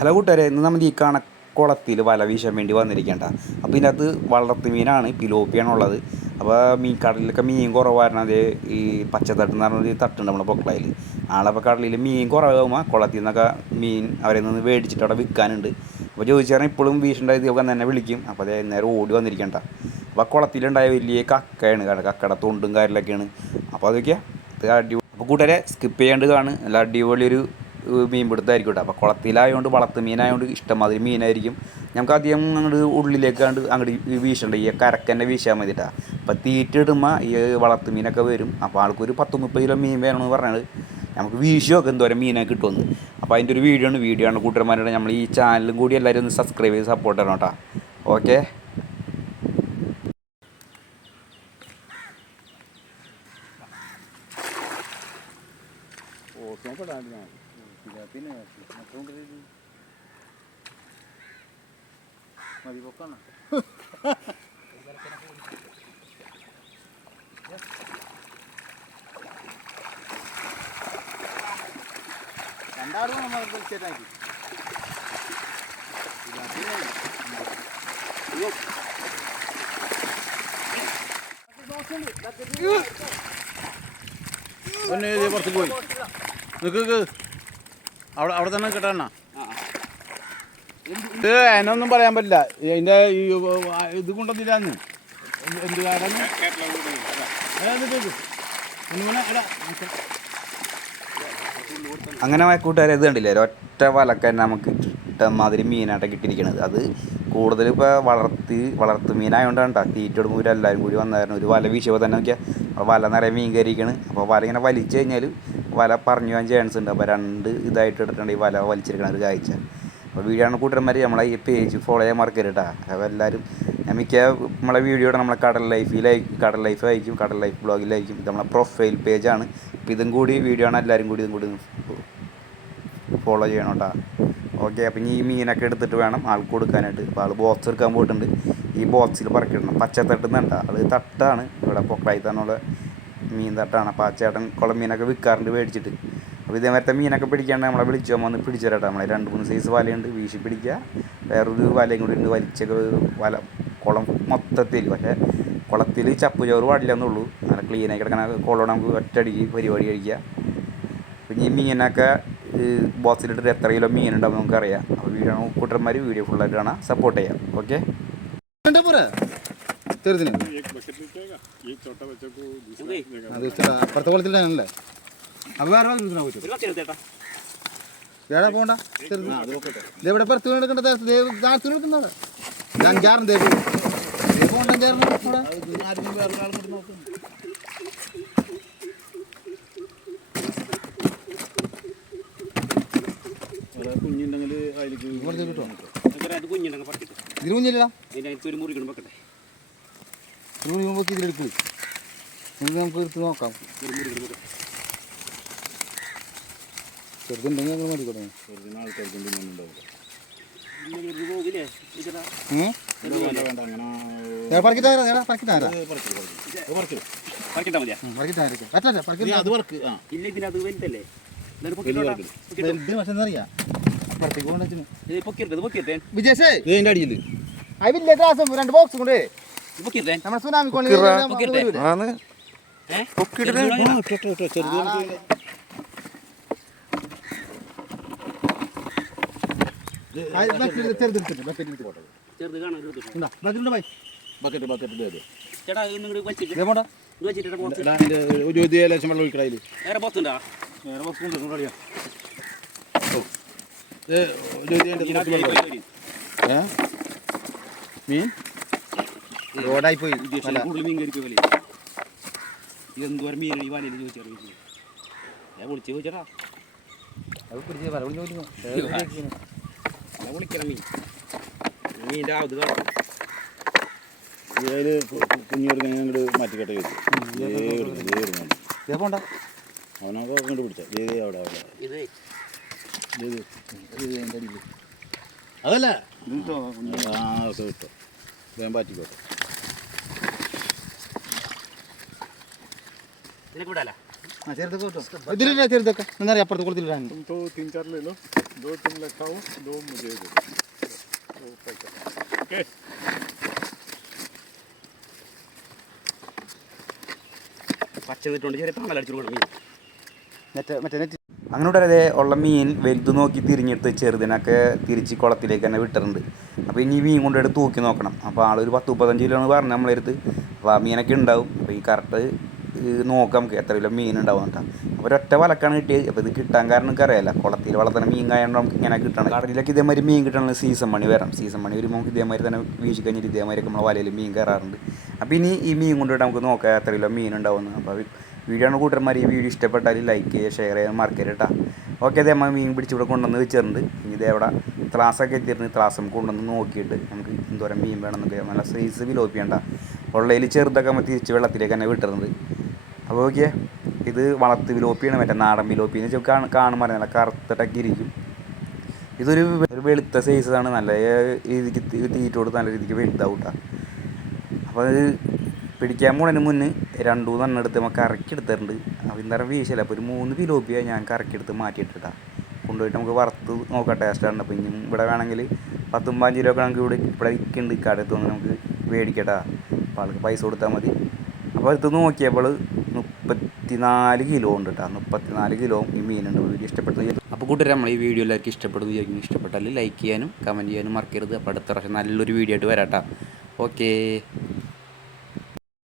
Hello കൂട്ടുകാരെ, ഇന്ന് നമ്മൾ ഈ കുളത്തിൽ വല വീശാൻ വേണ്ടി വന്നിരിക്കേണ്ട. അപ്പോൾ ഇതിനകത്ത് വളർത്തു മീനാണ്, പിലോപ്പിയാണുള്ളത്. അപ്പോൾ കടലിലൊക്കെ മീൻ കുറവായിരുന്നു. അത് ഈ പച്ചത്തട്ട് എന്ന് പറഞ്ഞൊരു തട്ടുണ്ട് നമ്മുടെ പൊക്കളയിൽ. ആളപ്പോൾ കടലിൽ മീൻ കുറവാകുമ്പോൾ കുളത്തിൽ നിന്നൊക്കെ മീൻ അവരെ നിന്ന് മേടിച്ചിട്ട് അവിടെ വിൽക്കാനുണ്ട്. അപ്പോൾ ചോദിച്ചു പറഞ്ഞാൽ ഇപ്പോഴും വീശുണ്ടായത് തന്നെ വിളിക്കും. അപ്പോൾ അതേ നേരെ ഓടി വന്നിരിക്കേണ്ട. അപ്പോൾ കുളത്തിലുണ്ടായ വലിയ കക്കയാണ്, കക്കയുടെ തൊണ്ടും കാര്യങ്ങളൊക്കെയാണ്. അപ്പോൾ അതൊക്കെ അടിപൊളി. അപ്പോൾ കൂട്ടുകാരെ സ്കിപ്പ് ചെയ്യാണ്ട് കാണും. നല്ല അടിപൊളിയൊരു മീൻ പിടുത്തമായിരിക്കും കേട്ടോ. അപ്പോൾ കുളത്തിലായതുകൊണ്ട് വളർത്ത് മീനായതുകൊണ്ട് ഇഷ്ടംമാതിരി മീനായിരിക്കും. നമുക്ക് അധികം അങ്ങോട്ട് ഉള്ളിലേക്ക് അങ്ങോട്ട് വീശണ്ട, ഈ കരക്കന്നെ വീശാൻ മതിട്ടാ. അപ്പോൾ തീറ്റ ഇടുമ്പോൾ ഈ വളർത്ത് മീനൊക്കെ വരും. അപ്പോൾ ആൾക്കൊരു 10-30 കിലോ മീൻ വേണമെന്ന് പറഞ്ഞത് നമുക്ക് വീശി നോക്കാം എന്തോരം മീനൊക്കെ കിട്ടുമെന്ന്. അപ്പോൾ അതിൻ്റെ ഒരു വീഡിയോ ആണ് കൂട്ടുകാരന്മാരുടെ. നമ്മൾ ഈ ചാനലും കൂടി എല്ലാവരും ഒന്ന് സബ്സ്ക്രൈബ് ചെയ്ത് സപ്പോർട്ട് ചെയ്യണം കേട്ടോ. ഓക്കെ. മതി പൊക്കാണ്. രണ്ടാളും നമ്മൾ തീർച്ചയായിട്ടും പുറത്തേക്ക് പോയി നിൽക്ക്. അവിടെ തന്നെ കിട്ടണ. ഇത് അതിനൊന്നും പറയാൻ പറ്റില്ല. അതിൻ്റെ ഈ ഇത് കൊണ്ടൊന്നില്ലാന്ന് എന്ത് കാരണം അങ്ങനെ കൂട്ടുകാരെ ഇത് കണ്ടില്ലേ, ഒരൊറ്റ വലക്കന്നെ നമുക്ക് ഇഷ്ടംമാതിരി മീനായിട്ട് കിട്ടിയിരിക്കണത്. അത് കൂടുതൽ ഇപ്പോൾ വളർത്ത് മീനായതുകൊണ്ടാണ് കേട്ടോ. തീറ്റ ഇടുമ്പോൾ എല്ലാവരും കൂടി വന്നായിരുന്നു. ഒരു വല വീശുമ്പോൾ തന്നെ നോക്കിയാൽ വല നിറയെ മീൻ കയറിയിരിക്കണം. അപ്പോൾ വല ഇങ്ങനെ വലിച്ചു കഴിഞ്ഞാൽ വല പറഞ്ഞു പോകാൻ ചാൻസ് ഉണ്ട്. അപ്പോൾ 2 ഇതായിട്ട് ഇട്ടിട്ടുണ്ട് ഈ വല വലിച്ചെടുക്കണ ഒരു കാഴ്ച. അപ്പോൾ വീഡിയോ ആണ് കൂട്ടുകാരന്മാർ, നമ്മളെ ഈ പേജ് ഫോളോ ചെയ്യാൻ മറക്കരുത് കേട്ടോ. അപ്പോൾ എല്ലാവരും മിക്ക നമ്മളെ വീഡിയോയുടെ നമ്മളെ കടൽ ലൈഫ് അയക്കും, കടൽ ലൈഫ് ബ്ലോഗിലായിരിക്കും. ഇത് നമ്മളെ പ്രൊഫൈൽ പേജാണ്. അപ്പോൾ ഇതും കൂടി വീഡിയോ ആണ്, എല്ലാവരും കൂടി ഇതും കൂടി ഫോളോ ചെയ്യണം കേട്ടോ. ഓക്കെ. അപ്പം ഈ മീനൊക്കെ എടുത്തിട്ട് വേണം ആൾക്ക് കൊടുക്കാനായിട്ട്. അപ്പോൾ ആൾ ബോക്സ് എടുക്കാൻ പോയിട്ടുണ്ട്. ഈ ബോക്സിൽ പറക്കിടണം. പച്ചത്തട്ട് നിന്നുണ്ട് ആൾ തട്ടാണ് ഇവിടെ പൊക്കളായി തന്നുള്ള മീൻ തട്ടാണ്. അപ്പോൾ ആ ചേട്ടൻ കുളം മീനൊക്കെ വിൽക്കാറുണ്ട് മേടിച്ചിട്ട്. അപ്പോൾ ഇതേമാരത്തെ മീനൊക്കെ പിടിക്കാണ്ട് നമ്മളെ വിളിച്ചു വന്ന് പിടിച്ചു തരാം. നമ്മളെ 2-3 സൈസ് വലയുണ്ട്, വീശി പിടിക്കുക. വേറൊരു വലയും കൂടി ഉണ്ട്, വലിച്ചൊക്കെ വല കുളം മൊത്തത്തിൽ. പക്ഷേ കുളത്തിൽ ചപ്പ് ചോറ് പാടില്ലെന്നുള്ളൂ. നല്ല ക്ലീനായി കിടക്കണ കുളം നമുക്ക് ഒറ്റയടിക്ക് പരിപാടി കഴിക്കുക. പിന്നെ ഈ മീനൊക്കെ ബോക്സിലിട്ടിട്ട് എത്ര കിലോ മീനുണ്ടാവും നമുക്കറിയാം. അപ്പോൾ വീഡിയോ കൂട്ടന്മാർ വീഡിയോ ഫുള്ളായിട്ട് കാണാം, സപ്പോർട്ട് ചെയ്യാം. ഓക്കെ. പോണ്ട ഇതെവിടെ പുറത്ത് എടുക്കേണ്ടത്? അഞ്ചാറുണ്ട് കുഞ്ഞുണ്ടെങ്കിൽ ഇതിൽ കുഞ്ഞില്ല ഇതിലെടുക്കും. നമുക്ക് എടുത്ത് നോക്കാം. ചെറുതുണ്ടെങ്കിൽ ഞങ്ങൾ മതി തുടങ്ങി. രണ്ട് ബോക്സ് കൊണ്ട് നമ്മുടെ സുനാമി മീൻ റോഡായി പോയി. ഇതെന്തോരം മീൻ ഈ വലയിൽ ചോദിച്ചാൽ വിളിച്ച് ചോദിച്ചടാ. അത് പിടിച്ച് വിളിക്കണം മീൻ്റെ അത് കാണും. കുഞ്ഞു മാറ്റിക്കട്ടെ പോണ്ട. അവനൊക്കെ കൊണ്ട് പിടിച്ച അവിടെ അതല്ല കിട്ടോ വേഗം പാറ്റിക്കോട്ടെ. ചെറുതൊക്കെ കിട്ടും ഇതിലില്ല ചെറുതൊക്കെ എന്താ പറയുക അപ്പുറത്ത് കൊടുത്തിട്ടാണ് तुम तो 3-4 ले लो, 2 तुम रखाओ, 2 मुझे दे दो, वो पैक कर ओके। മറ്റേ നെറ്റ് അങ്ങനെ കൂടെ ഉള്ള മീൻ വലുത് നോക്കി തിരിഞ്ഞെടുത്ത് ചെറുതിനൊക്കെ തിരിച്ച് കുളത്തിലേക്ക് തന്നെ വിട്ടിട്ടുണ്ട്. അപ്പോൾ ഇനി മീൻ കൊണ്ടുപോയിട്ട് തൂക്കി നോക്കണം. അപ്പോൾ ആളൊരു 10-35 കിലോ ആണ് പറഞ്ഞത് നമ്മളെടുത്ത്. അപ്പോൾ ആ മീനൊക്കെ ഉണ്ടാവും. അപ്പോൾ ഈ കറക്റ്റ് നോക്കാം നമുക്ക് എത്ര കിലോ മീൻ ഉണ്ടാവും കേട്ടോ. അപ്പോൾ ഒരൊറ്റ വലക്കാണ് കിട്ടിയത്. അപ്പോൾ ഇത് കിട്ടാൻ കാരണം നമുക്ക് അറിയാമല്ലോ, കുളത്തിൽ വളർത്തുന്ന മീൻ കായതുകൊണ്ട് നമുക്ക് ഇങ്ങനെ കിട്ടണം. കടലിലൊക്കെ ഇതേമാതിരി മീൻ കിട്ടണമെങ്കിൽ സീസൺ മണി വരണം. സീസൺ മണി വരുമ്പോൾ നമുക്ക് ഇതേമാതിരി തന്നെ വീശി കഴിഞ്ഞിട്ട് ഇതേമാതിരി നമ്മൾ വലയിൽ മീൻ കയറാറുണ്ട്. അപ്പോൾ ഇനി ഈ മീൻ കൊണ്ടുപോയിട്ട് നമുക്ക് നോക്കാം എത്ര കിലോ മീൻ ഉണ്ടാവുമെന്ന്. അപ്പോൾ വീഡിയോ ആണ് കൂട്ടന്മാർ. ഈ വീഡിയോ ഇഷ്ടപ്പെട്ടാൽ ലൈക്ക് ചെയ്യുക, ഷെയർ ചെയ്യാൻ മറക്കരുത് കേട്ടോ. ഓക്കെ, അതേ നമ്മൾ മീൻ പിടിച്ച് ഇവിടെ കൊണ്ടുവന്ന് വെച്ചിട്ടുണ്ട്. ഇതേ ഇവിടെ ത്രാസൊക്കെ എത്തിയിരുന്നു. ത്രാസ് നമുക്ക് കൊണ്ടുവന്ന് നോക്കിയിട്ട് നമുക്ക് എന്തോരം മീൻ വേണമെന്നൊക്കെ നല്ല സൈസ് വിലോപ്പിയണ്ട. ഉള്ളതിൽ ചെറുതൊക്കെ നമ്മൾ തിരിച്ച് വെള്ളത്തിലേക്ക് തന്നെ വിട്ടിരുന്നത്. അപ്പോൾ ഓക്കെ, ഇത് വളർത്ത് വിലോപ്പിയാണ്, മറ്റേ നാടൻ വിലോപ്പിന്ന് വെച്ചാൽ കാണുമ്പോൾ നല്ല കറുത്തിട്ടൊക്കെ ഇരിക്കും. ഇതൊരു വെളുത്ത സൈസാണ്. നല്ല രീതിക്ക് തീറ്റ കൊടുത്ത് നല്ല രീതിക്ക് വലുതാവും കേട്ടോ. അപ്പോൾ അത് പിടിക്കാൻ പോണതിന് മുന്നേ 2-3 എണ്ണം എടുത്ത് നമുക്ക് കറക്കിയെടുത്തിട്ടുണ്ട്. അപ്പോൾ ഇന്നേരം വീശില്ല. അപ്പോൾ ഒരു 3 കിലോപ്പിയ ഞാൻ കറക്കിയെടുത്ത് മാറ്റിയിട്ടാണ് കൊണ്ടുപോയിട്ട് നമുക്ക് വറുത്ത് നോക്കാം ടേസ്റ്റാണ്. അപ്പോൾ ഇനി ഇവിടെ വേണമെങ്കിൽ 10-15 കിലോ ഒക്കെ നമുക്ക് ഇവിടെ ഇരിക്കുന്നുണ്ട്. കടത്ത് വന്ന് നമുക്ക് മേടിക്കട്ടാ. അപ്പോൾ ആൾക്ക് പൈസ കൊടുത്താൽ മതി. അപ്പോൾ അടുത്ത് നോക്കിയപ്പോൾ 34 കിലോ ഉണ്ട് കേട്ടോ. 34 കിലോ ഈ മീനുണ്ട്. വീഡിയോ ഇഷ്ടപ്പെട്ടത് അപ്പോൾ കൂട്ടുകാർ, നമ്മൾ ഈ വീഡിയോ എല്ലാവർക്കും ഇഷ്ടപ്പെടുന്നു വിചാരിക്കുന്നു. ഇഷ്ടപ്പെട്ടാൽ ലൈക്ക് ചെയ്യാനും കമൻറ്റ് ചെയ്യാനും മറക്കരുത്. അപ്പോൾ അടുത്ത പ്രാവശ്യം നല്ലൊരു വീഡിയോ ആയിട്ട് വരാം കേട്ടോ. ഓക്കേ.